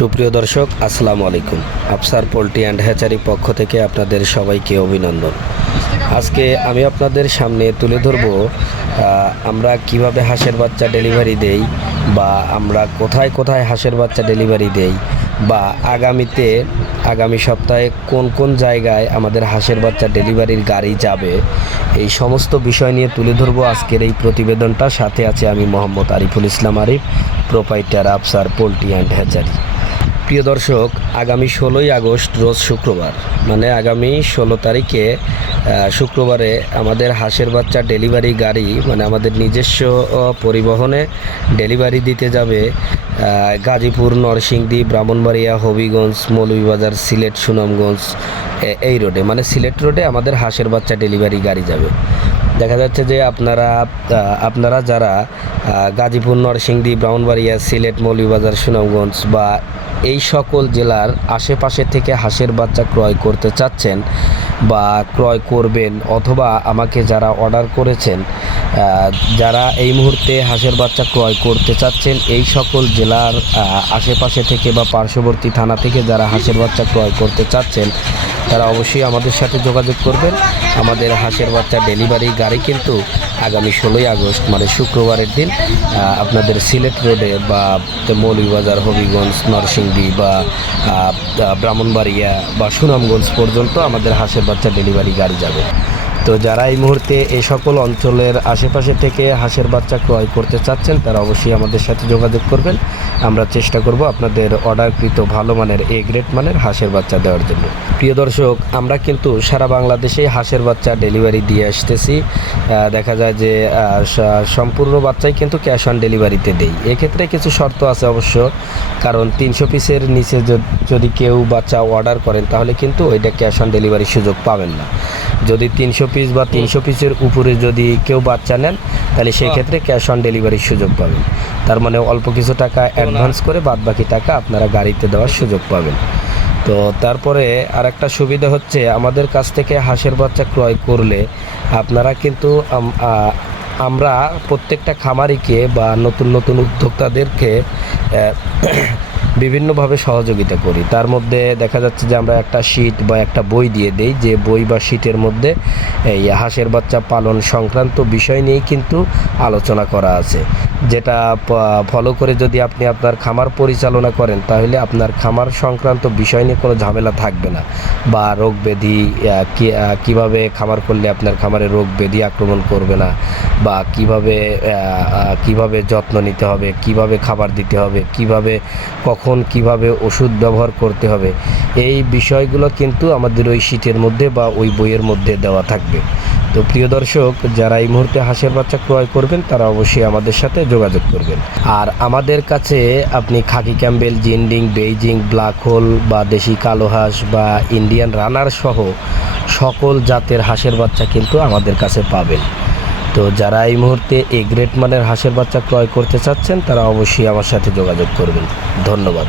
সুপ্রিয় দর্শক, আসসালামু আলাইকুম। আফসার পোলট্রি অ্যান্ড হ্যাচারি পক্ষ থেকে আপনাদের সবাইকে অভিনন্দন। আজকে আমি আপনাদের সামনে তুলে ধরব আমরা কীভাবে হাঁসের বাচ্চা ডেলিভারি দেই বা আমরা কোথায় কোথায় হাঁসের বাচ্চা ডেলিভারি দেই বা আগামীতে, আগামী সপ্তাহে কোন কোন জায়গায় আমাদের হাঁসের বাচ্চা ডেলিভারির গাড়ি যাবে, এই সমস্ত বিষয় নিয়ে তুলে ধরবো আজকের এই প্রতিবেদনটা। সাথে আছে আমি Mohammad Ariful Islam Arif proprietor Afsar poultry and hatchery. প্রিয় দর্শক, আগামী ষোলোই আগস্ট রোজ শুক্রবার। মানে আগামী ষোলো তারিখে শুক্রবারে আমাদের হাঁসের বাচ্চা ডেলিভারি গাড়ি মানে আমাদের নিজস্ব পরিবহনে ডেলিভারি দিতে যাবে গাজীপুর, নরসিংদী, ব্রাহ্মণবাড়িয়া, হবিগঞ্জ, মৌলভীবাজার, সিলেট, সুনামগঞ্জ এই রোডে। মানে সিলেট রোডে আমাদের হাঁসের বাচ্চা ডেলিভারি গাড়ি যাবে। দেখা যাচ্ছে যে আপনারা আপনারা যারা গাজীপুর, নরসিংদী, ব্রাহ্মণবাড়িয়া, সিলেট, মৌলভীবাজার, সুনামগঞ্জ বা এই সকল জেলার আশেপাশে থেকে হাঁসের বাচ্চা ক্রয় করতে চাচ্ছেন বা ক্রয় করবেন অথবা আমাকে যারা অর্ডার করেছেন যারা এই মুহূর্তে হাঁসের বাচ্চা ক্রয় করতে চাচ্ছেন, এই সকল জেলার আশেপাশে থেকে বা পার্শ্ববর্তী থানা থেকে যারা হাঁসের বাচ্চা ক্রয় করতে চাচ্ছেন, তারা অবশ্যই আমাদের সাথে যোগাযোগ করবেন। আমাদের হাঁসের বাচ্চা ডেলিভারি গাড়ি কিন্তু আগামী ষোলোই আগস্ট মানে শুক্রবারের দিন আপনাদের সিলেট রোডে বা মৌলভীবাজার, হবিগঞ্জ, নরসিংদী বা ব্রাহ্মণবাড়িয়া বা সুনামগঞ্জ পর্যন্ত আমাদের হাঁসের বাচ্চা ডেলিভারি গাড়ি যাবে। তো যারা এই মুহূর্তে এই সকল অঞ্চলের আশেপাশে থেকে হাঁসের বাচ্চা ক্রয় করতে চাচ্ছেন, তারা অবশ্যই আমাদের সাথে যোগাযোগ করবেন। আমরা চেষ্টা করব আপনাদের অর্ডারকৃত ভালো মানের এ গ্রেড মানের হাঁসের বাচ্চা দেওয়ার জন্য। প্রিয় দর্শক, আমরা কিন্তু সারা বাংলাদেশে হাঁসের বাচ্চা ডেলিভারি দিয়ে আসতেছি। দেখা যায় যে সম্পূর্ণ বাচ্চাই কিন্তু ক্যাশ অন ডেলিভারিতে দেই। এক্ষেত্রে কিছু শর্ত আছে অবশ্য, কারণ তিনশো পিসের নিচে যদি- কেউ বাচ্চা অর্ডার করেন, তাহলে কিন্তু ওইটা ক্যাশ অন ডেলিভারির সুযোগ পাবেন না। যদি তিনশো পিস বা তিনশো পিসের উপরে যদি কেউ বাচ্চা নেন তাহলে সেক্ষেত্রে ক্যাশ অন ডেলিভারির সুযোগ পাবেন। তার মানে অল্প কিছু টাকা অ্যাডভান্স করে বাদ বাকি টাকা আপনারা গাড়িতে দেওয়ার সুযোগ পাবেন। তো তারপরে আর একটা সুবিধা হচ্ছে আমাদের কাছ থেকে হাঁসের বাচ্চা ক্রয় করলে আপনারা কিন্তু আমরা প্রত্যেকটা খামারিকে বা নতুন নতুন উদ্যোক্তাদেরকে বিভিন্নভাবে সহযোগিতা করি। তার মধ্যে দেখা যাচ্ছে যে আমরা একটা শীট বা একটা বই দিয়ে দেই, যে বই বা শীটের মধ্যে এই হাঁসের বাচ্চা পালন সংক্রান্ত বিষয় নিয়েই কিন্তু আলোচনা করা আছে। যেটা ফলো করে যদি আপনি আপনার খামার পরিচালনা করেন, তাহলে আপনার খামার সংক্রান্ত বিষয় নিয়ে কোনো ঝামেলা থাকবে না। বা রোগ ব্যাধি কীভাবে খামার করলে আপনার খামারে রোগ ব্যাধি আক্রমণ করবে না? বা কীভাবে কীভাবে যত্ন নিতে হবে? কীভাবে খাবার দিতে হবে? কীভাবে, কখন কীভাবে ওষুধ ব্যবহার করতে হবে? এই বিষয়গুলো কিন্তু আমাদের ওই শীতের মধ্যে বা ওই বইয়ের মধ্যে দেওয়া থাকবে। তো প্রিয় দর্শক, যারা এই মুহূর্তে হাঁসের বাচ্চা ক্রয় করবেন, তারা অবশ্যই আমাদের সাথে যোগাযোগ করবেন। আর আমাদের কাছে আপনি khaki Campbell, Jinding, Beijing, black hole বা দেশি কালো হাঁস বা ইন্ডিয়ান রানার সহ সকল জাতের হাঁসের বাচ্চা কিন্তু আমাদের কাছে পাবেন। তো যারা এই মুহূর্তে এ গ্রেট মানের হাঁসের বাচ্চা ক্রয় করতে চাচ্ছেন, তারা অবশ্যই আমার সাথে যোগাযোগ করবেন। ধন্যবাদ।